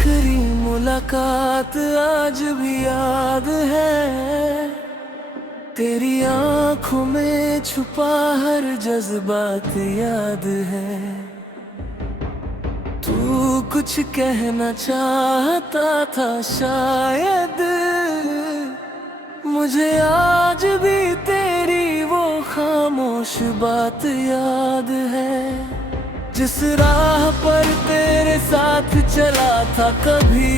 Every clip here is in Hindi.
आखिरी मुलाकात आज भी याद है। तेरी आंखों में छुपा हर जज्बात याद है। तू कुछ कहना चाहता था शायद, मुझे आज भी तेरी वो खामोश बात याद है। जिस राह पर तेरे साथ चला था कभी,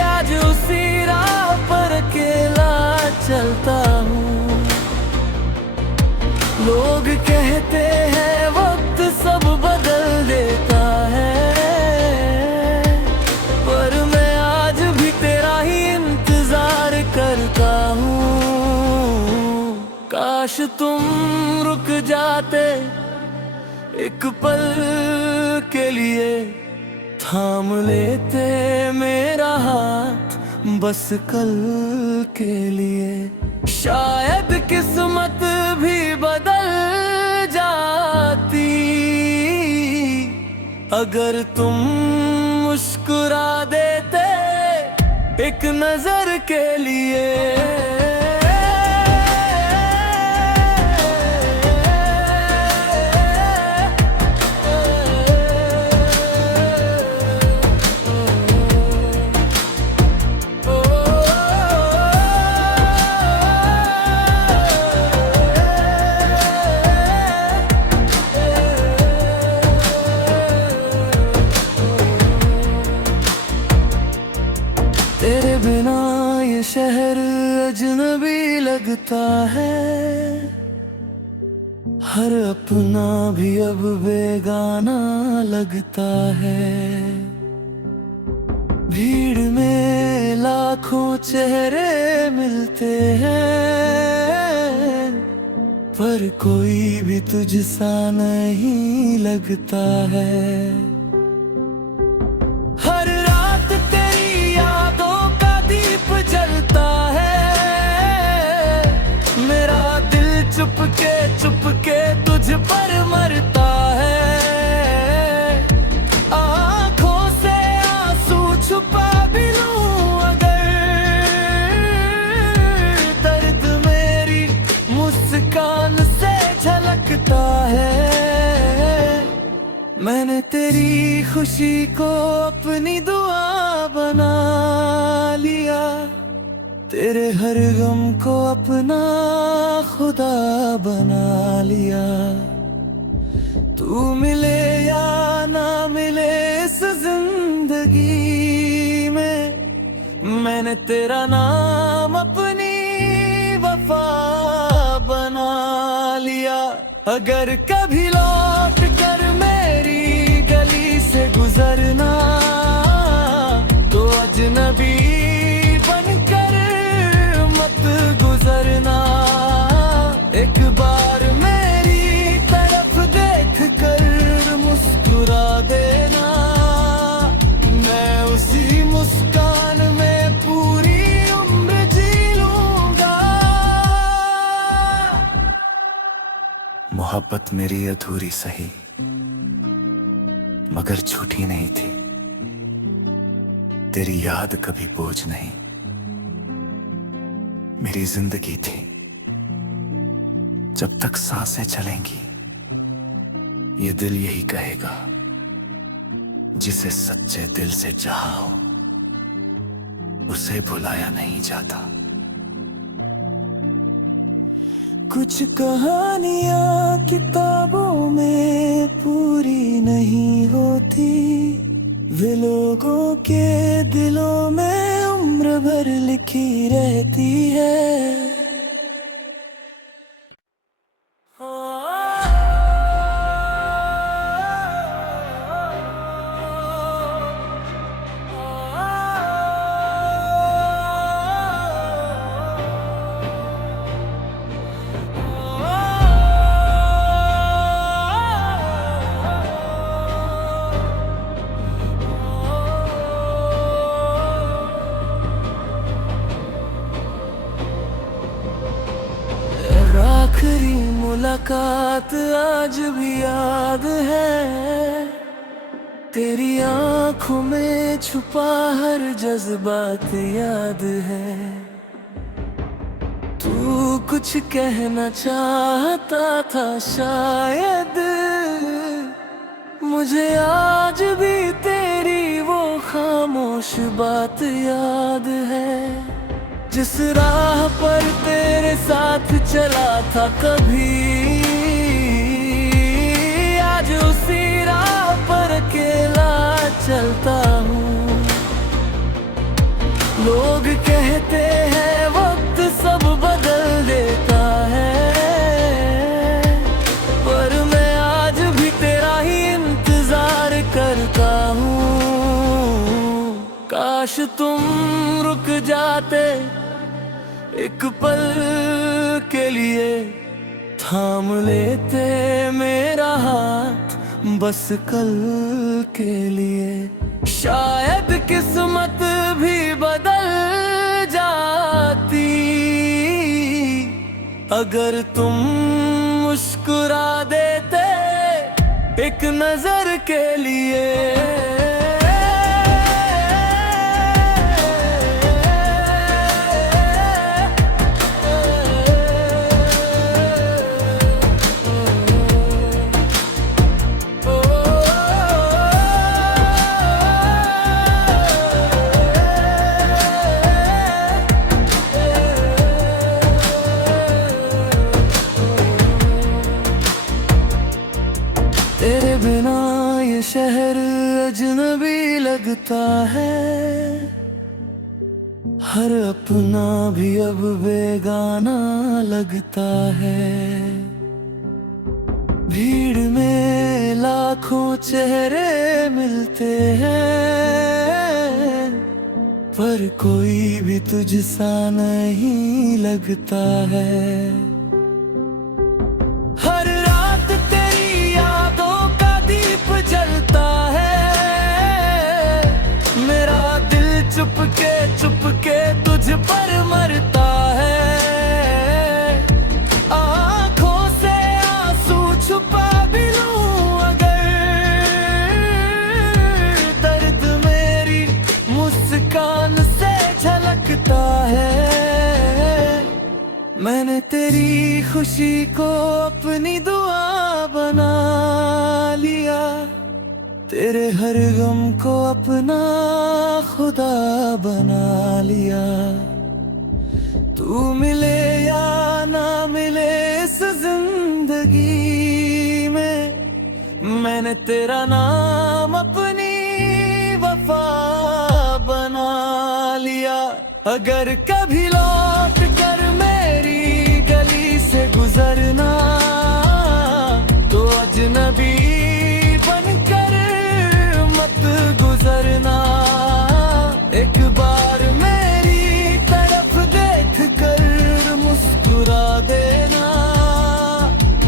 आज उसी राह पर अकेला चलता हूँ। लोग कहते हैं वक्त सब बदल देता है, पर मैं आज भी तेरा ही इंतजार करता हूँ। काश तुम रुक जाते एक पल के लिए, थाम लेते मेरा हाथ बस कल के लिए। शायद किस्मत भी बदल जाती अगर तुम मुस्कुरा देते एक नजर के लिए। तेरे बिना ये शहर अजनबी लगता है। हर अपना भी अब बेगाना लगता है। भीड़ में लाखों चेहरे मिलते हैं, पर कोई भी तुझसा नहीं लगता है। हर रात तेरी यादों का दीप जलता है। मेरा दिल चुपके तुझ पर मरता है। आँखों से आंसू छुपा भी लूं अगर, दर्द मेरी मुस्कान से झलकता है। मैंने तेरी खुशी को अपनी दुआ बना लिया, तेरे हर गम को अपना खुदा बना लिया। तू मिले या ना मिले इस जिंदगी में, मैंने तेरा नाम अपनी वफा बना लिया। अगर कभी लौट कर मेरी गली से गुजरना, तो अजनबी बनकर मत गुजरना। एक बार मेरी तरफ देख कर मुस्कुरा देना, मैं उसी मुस्कान में पूरी उम्र जी लूंगा। मोहब्बत मेरी अधूरी सही मगर झूठी नहीं थी। तेरी याद कभी बोझ नहीं मेरी जिंदगी थी। जब तक सांसें चलेंगी ये दिल यही कहेगा, जिसे सच्चे दिल से चाहा हो उसे भुलाया नहीं जाता। कुछ कहानियां किताबों में पूरी नहीं होती, वे लोगों के दिलों में उम्र भर लिखी रहती है। आखिरी मुलाकात आज भी याद है। तेरी आंखों में छुपा हर जज्बात याद है। तू कुछ कहना चाहता था शायद, मुझे आज भी तेरी वो खामोश बात याद है। जिस राह पर तेरे साथ चला था कभी, आज उसी राह पर अकेला चलता हूँ। लोग कहते हैं वक्त सब बदल देता है, पर मैं आज भी तेरा ही इंतजार करता हूँ। काश तुम रुक जाते एक पल के लिए, थाम लेते मेरा हाथ बस कल के लिए। शायद किस्मत भी बदल जाती अगर तुम मुस्कुरा देते एक नजर के लिए। तेरे बिना ये शहर अजनबी लगता है, हर अपना भी अब बेगाना लगता है। भीड़ में लाखों चेहरे मिलते हैं, पर कोई भी तुझसा नहीं लगता है। चुपके तुझ पर मरता है। आँखों से आंसू छुपा भी लूं अगर, दर्द मेरी मुस्कान से झलकता है। मैंने तेरी खुशी को अपनी दुआ बना लिया, तेरे हर गम को अपना खुदा बना लिया। तू मिले या ना मिले इस जिंदगी में, मैंने तेरा नाम अपनी वफा बना लिया। अगर कभी लौट कर मेरी गली से गुजरना, तो अजनबी गुजरना। एक बार मेरी तरफ देख कर मुस्कुरा देना,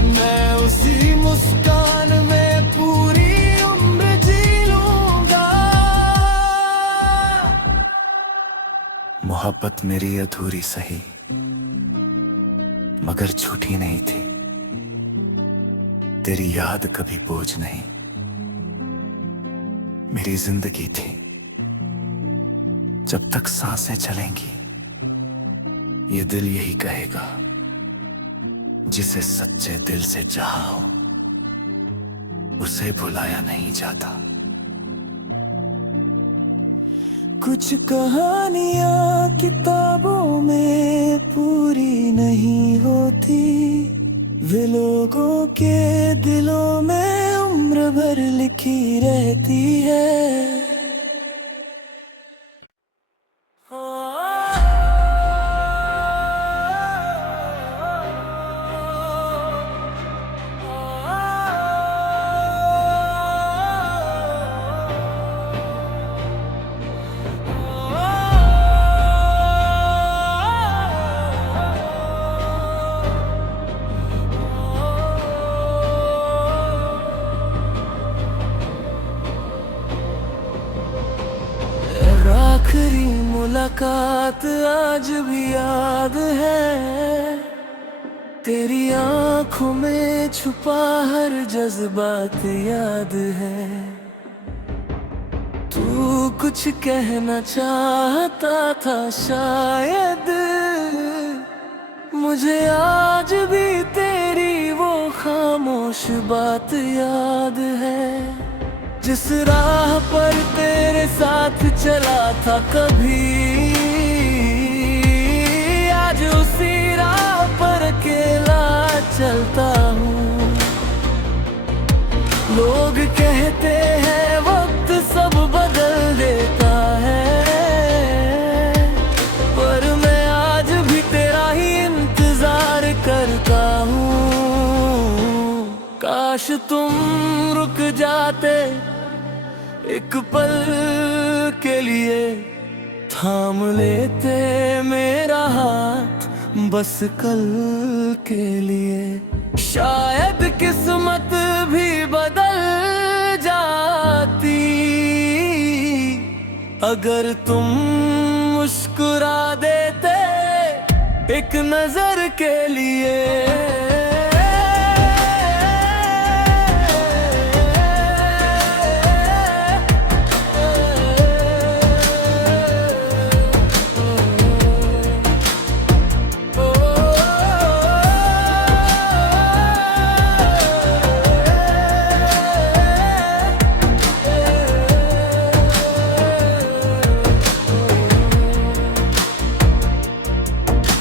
मैं उसी मुस्कान में पूरी उम्र जी लूंगा। मोहब्बत मेरी अधूरी सही मगर झूठी नहीं थी, तेरी याद कभी बोझ नहीं मेरी जिंदगी थी। जब तक सांसें चलेंगी ये दिल यही कहेगा, जिसे सच्चे दिल से चाहा हो उसे भुलाया नहीं जाता। कुछ कहानियां किताबों में पूरी नहीं होती, वे लोगों के दिलों में उम्र भर लिखी रहती है। आखिरी मुलाकात आज भी याद है, तेरी आंखों में छुपा हर जज्बात याद है। तू कुछ कहना चाहता था शायद, मुझे आज भी तेरी वो खामोश बात याद है। जिस राह पर तेरे साथ चला था कभी, आज उसी राह पर अकेला चलता हूँ। लोग कहते हैं वक्त सब बदल देता है, पर मैं आज भी तेरा ही इंतजार करता हूँ। काश तुम रुक जाते एक पल के लिए, थाम लेते मेरा हाथ बस कल के लिए। शायद किस्मत भी बदल जाती अगर तुम मुस्कुरा देते एक नजर के लिए।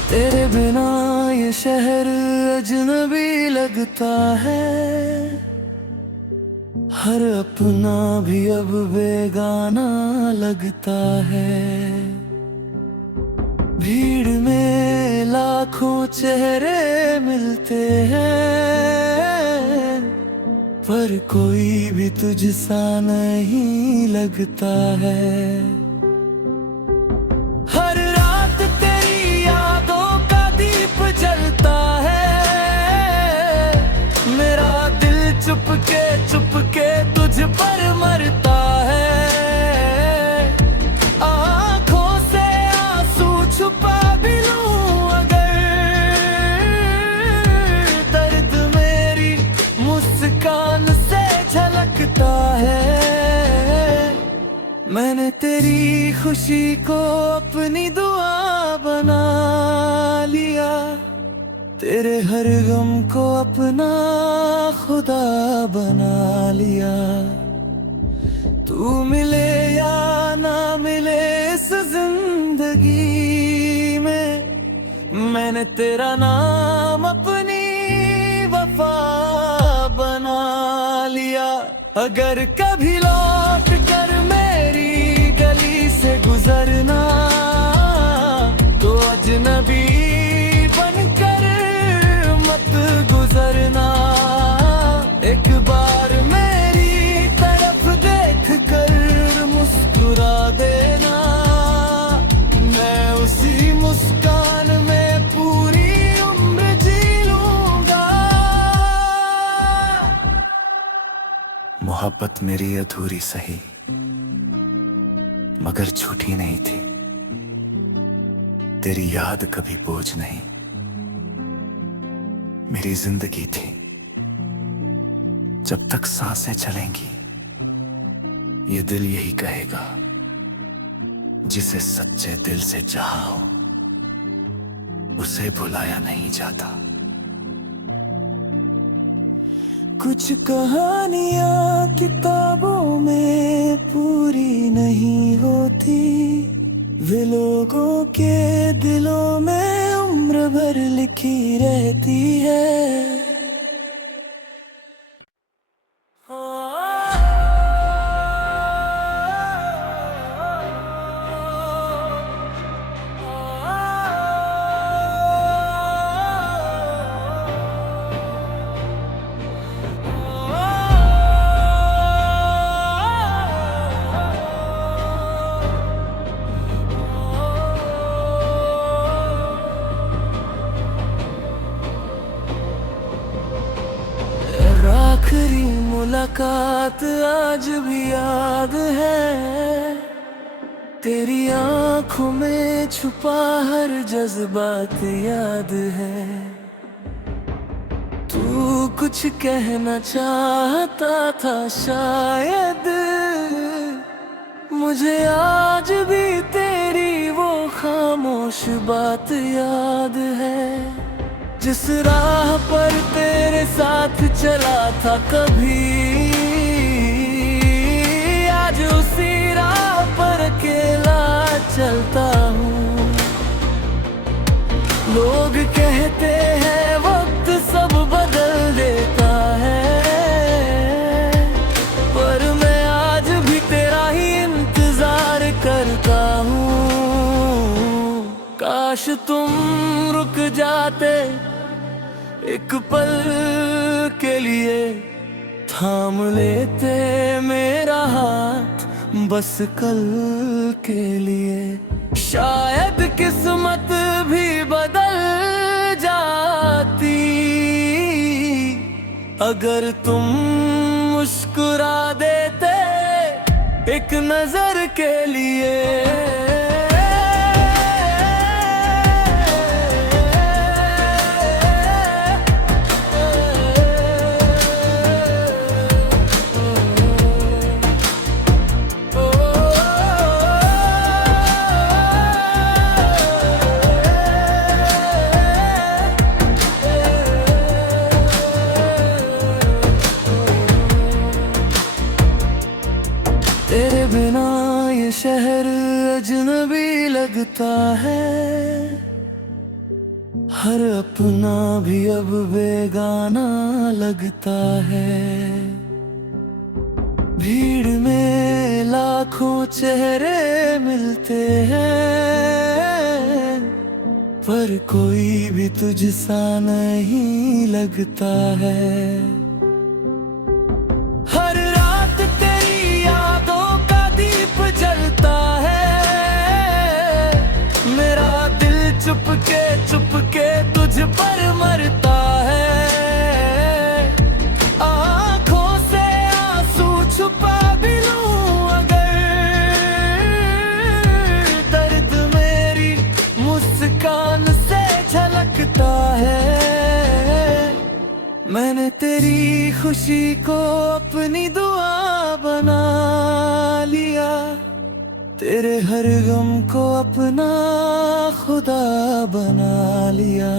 तेरे बिना ये शहर अजनबी लगता है, हर अपना भी अब बेगाना लगता है। भीड़ में लाखों चेहरे मिलते हैं, पर कोई भी तुझसा नहीं लगता है। चुपके तुझ पर मरता है। आँखों से आंसू छुपा भी लूं अगर, दर्द मेरी मुस्कान से झलकता है। मैंने तेरी खुशी को अपनी दुआ बना लिया, तेरे हर गम को अपना खुदा बना लिया। तू मिले या ना मिले इस जिंदगी में, मैंने तेरा नाम अपनी वफा बना लिया। अगर कभी लौट कर मेरी गली से गुजरना, तो अजनबी गुजरना। एक बार मेरी तरफ देख कर मुस्कुरा देना, मैं उसी मुस्कान में पूरी उम्र जी लूंगा। मोहब्बत मेरी अधूरी सही मगर झूठी नहीं थी, तेरी याद कभी बोझ नहीं मेरी जिंदगी थी। जब तक सांसें चलेंगी ये दिल यही कहेगा, जिसे सच्चे दिल से चाहा हो उसे भुलाया नहीं जाता। कुछ कहानियां किताबों में पूरी नहीं होती, वे लोगों के दिलों में उम्र भर लिखी रहती है। आखिरी मुलाकात आज भी याद है, तेरी आंखों में छुपा हर जज्बात याद है। तू कुछ कहना चाहता था शायद, मुझे आज भी तेरी वो खामोश बात याद है, जिस राह पर तेरे साथ चला था कभी, आज उसी राह पर अकेला चलता हूँ। लोग कहते हैं वक्त सब बदल देता है, पर मैं आज भी तेरा ही इंतजार करता हूँ। काश तुम रुक जाते एक पल के लिए, थाम लेते मेरा हाथ बस कल के लिए। शायद किस्मत भी बदल जाती अगर तुम मुस्कुरा देते एक नजर के लिए। तेरे बिना ये शहर अजनबी लगता है, हर अपना भी अब बेगाना लगता है। भीड़ में लाखों चेहरे मिलते हैं, पर कोई भी तुझसा नहीं लगता है। चुपके तुझ पर मरता है, आँखों से आंसू छुपा भी लूं अगर, दर्द मेरी मुस्कान से झलकता है। मैंने तेरी खुशी को अपनी दुआ बना लिया, तेरे हर गम को अपना खुदा बना लिया।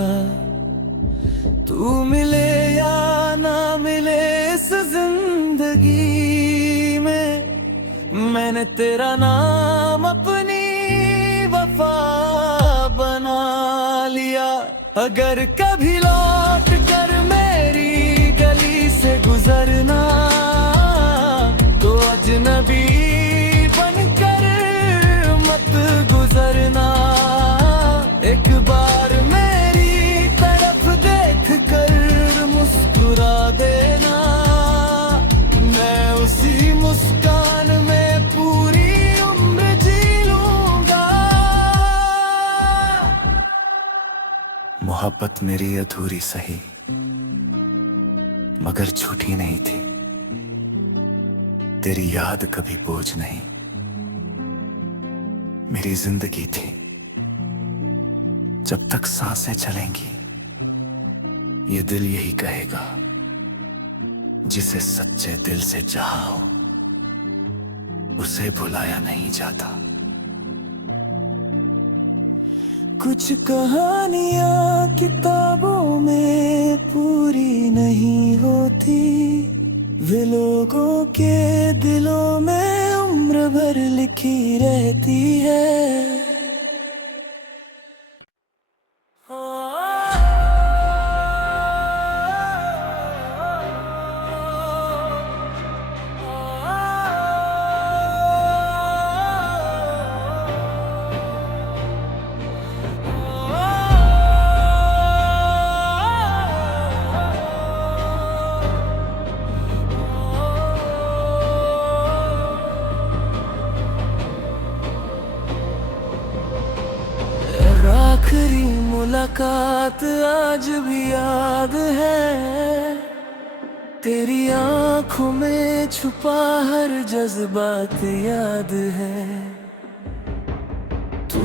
तू मिले या ना मिले इस जिंदगी में, मैंने तेरा नाम अपनी वफा बना लिया। अगर कभी लौट कर मेरी गली से गुजरना, तो अजनबी गुजरना। एक बार मेरी तरफ देख कर मुस्कुरा देना, मैं उसी मुस्कान में पूरी उम्र जी लूंगा। मोहब्बत मेरी अधूरी सही मगर झूठी नहीं थी, तेरी याद कभी बोझ नहीं मेरी जिंदगी थी। जब तक सांसें चलेंगी ये दिल यही कहेगा, जिसे सच्चे दिल से चाहा हो उसे भुलाया नहीं जाता। कुछ कहानियां किताबों में पूरी नहीं होती, वे लोगों के दिलों में उम्र भर लिखी रहती है। आखिरी मुलाकात आज भी याद है, तेरी आंखों में छुपा हर जज्बात याद है। तू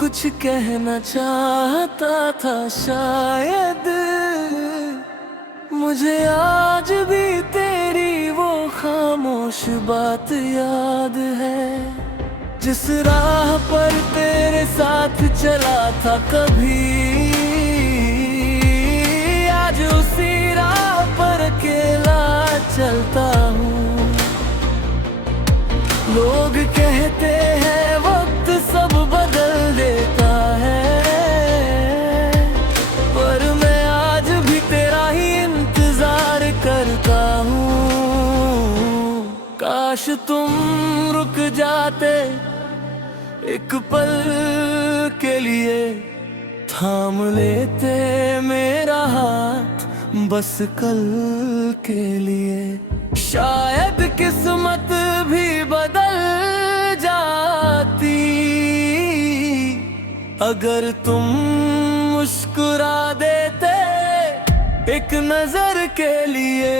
कुछ कहना चाहता था शायद, मुझे आज भी तेरी वो खामोश बात याद है, जिस राह पर तेरे साथ चला था कभी, आज उसी राह पर अकेला चलता हूँ। लोग कहते हैं वक्त सब बदल देता है, पर मैं आज भी तेरा ही इंतजार करता हूँ। काश तुम रुक जाते एक पल के लिए, थाम लेते मेरा हाथ बस कल के लिए। शायद किस्मत भी बदल जाती अगर तुम मुस्कुरा देते एक नजर के लिए।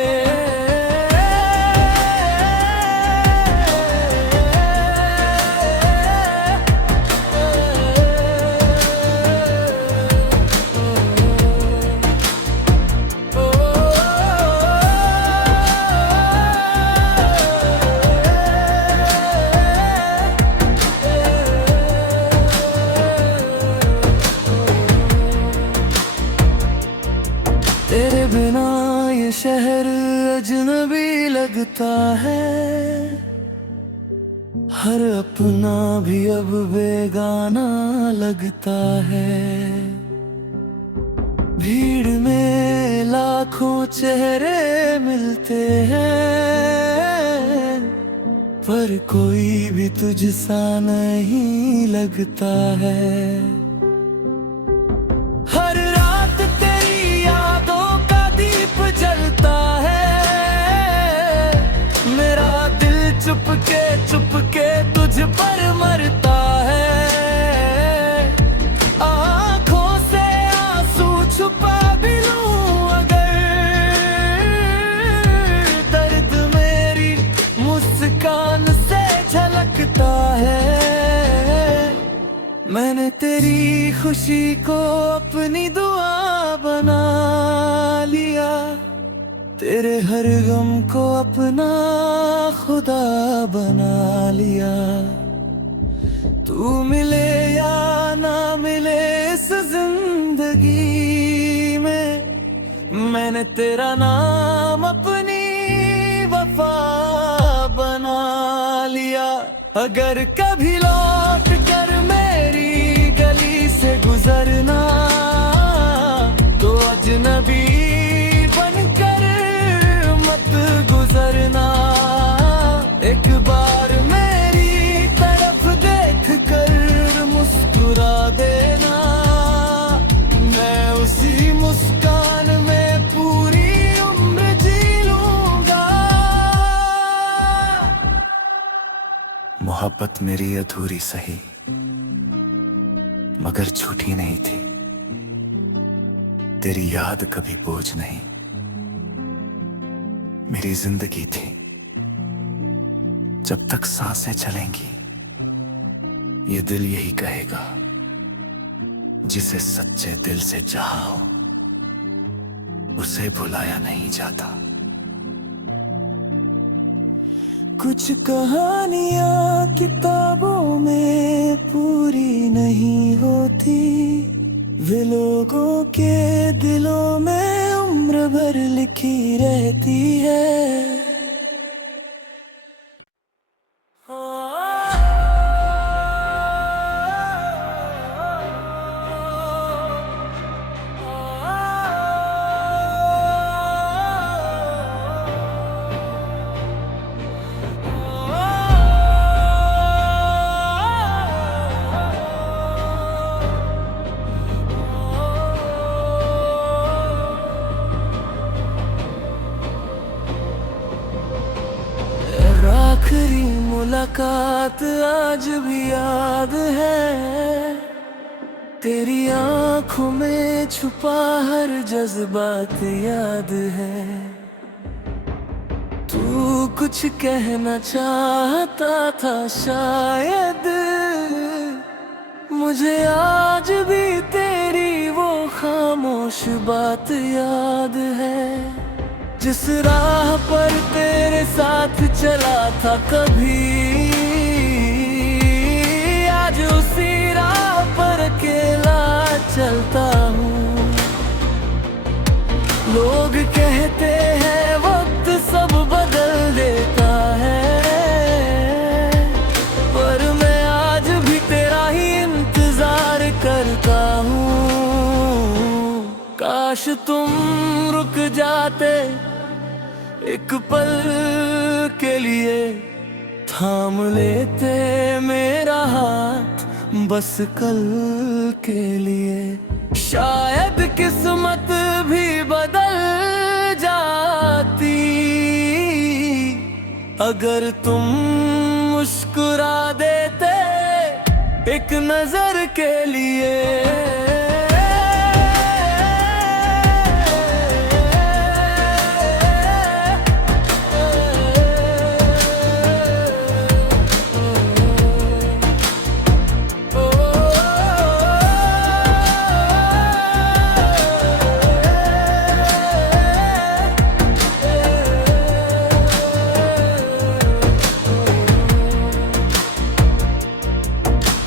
तेरे बिना ये शहर अजनबी लगता है, हर अपना भी अब बेगाना लगता है। भीड़ में लाखों चेहरे मिलते हैं, पर कोई भी तुझसा नहीं लगता है। हर रात तेरी यादों का दीप जलता है, मेरा दिल चुपके तुझ पर मरता है। आँखों से आंसू छुपा भी लूं अगर, दर्द मेरी मुस्कान से झलकता है। मैंने तेरी खुशी को अपनी दुआ बना लिया, तेरे हर गम को अपना खुदा बना लिया। तू मिले या ना मिले इस जिंदगी में, मैंने तेरा नाम अपनी वफा बना लिया। अगर कभी लौट कर मेरी गली से गुजरना, तो अजनबी बनकर मत गुजरना। एक बार मेरी तरफ देख कर मुस्कुरा देना, मैं उसी मुस्कान में पूरी उम्र जी लूंगा। मोहब्बत मेरी अधूरी सही मगर झूठी नहीं थी, तेरी याद कभी बोझ नहीं मेरी जिंदगी थी। जब तक सांसें चलेंगी ये दिल यही कहेगा, जिसे सच्चे दिल से चाहा हो उसे भुलाया नहीं जाता। कुछ कहानियां किताबों में पूरी नहीं होती, वे लोगों के दिलों में उम्र भर लिखी रहती है। आखिरी मुलाकात आज भी याद है, तेरी आंखों में छुपा हर जज्बात याद है। तू कुछ कहना चाहता था शायद, मुझे आज भी तेरी वो खामोश बात याद है। जिस राह पर तेरे साथ चला था कभी, काश तुम रुक जाते एक पल के लिए, थाम लेते मेरा हाथ बस कल के लिए। शायद किस्मत भी बदल जाती अगर तुम मुस्कुरा देते एक नजर के लिए।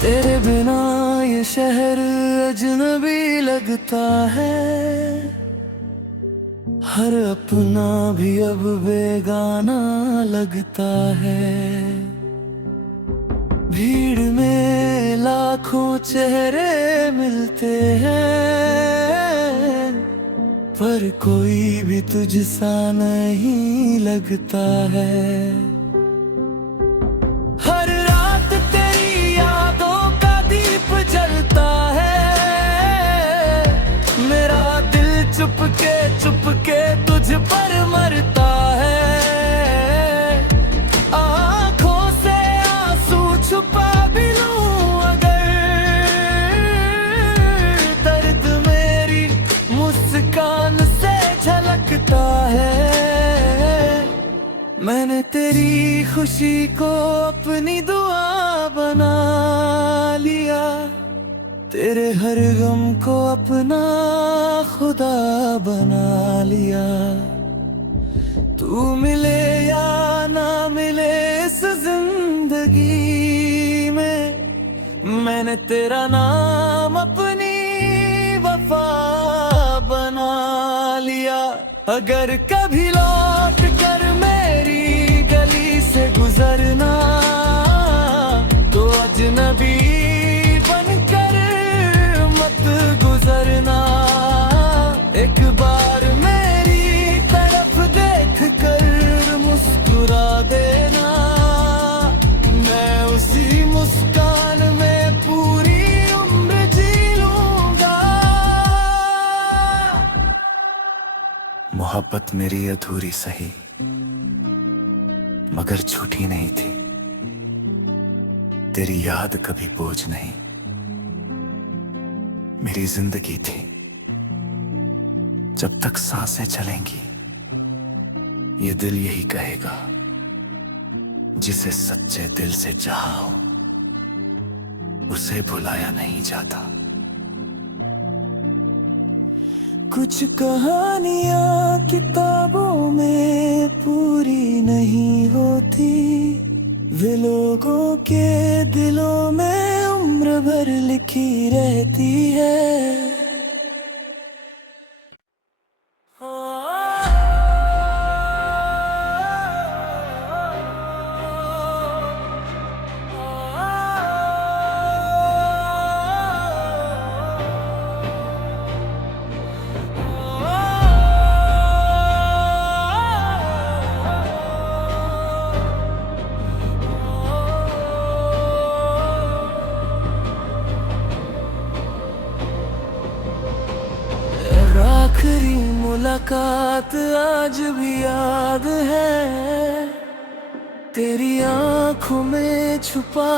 तेरे बिना ये शहर अजनबी लगता है, हर अपना भी अब बेगाना लगता है। भीड़ में लाखों चेहरे मिलते हैं, पर कोई भी तुझसा नहीं लगता है। हर रात तेरी यादों का दीप जलता है, मेरा दिल चुपके तुझ पर मरता है। आँखों से आंसू छुपा भी लूं अगर, दर्द मेरी मुस्कान से झलकता है। मैंने तेरी खुशी को अपनी दुआ बना लिया, तेरे हर गम को अपना खुदा बना लिया। तू मिले या ना मिले इस जिंदगी में, मैंने तेरा नाम अपनी वफा बना लिया। अगर कभी लौट कर मेरी गली से गुजरना तो अजनबी बनकर मत गुजरना। एक बार मेरी तरफ देख कर मुस्कुरा देना, मैं उसी मुस्कान में पूरी उम्र जी लूंगा। मोहब्बत मेरी अधूरी सही मगर झूठी नहीं थी, तेरी याद कभी बोझ नहीं मेरी जिंदगी थी। जब तक सांसें चलेंगी ये दिल यही कहेगा, जिसे सच्चे दिल से चाहा हो उसे भुलाया नहीं जाता। कुछ कहानियां किताबों में पूरी नहीं होती, वे लोगों के दिलों में उम्र भर लिखी रहती है। आखिरी मुलाकात आज भी याद है, तेरी आंखों में छुपा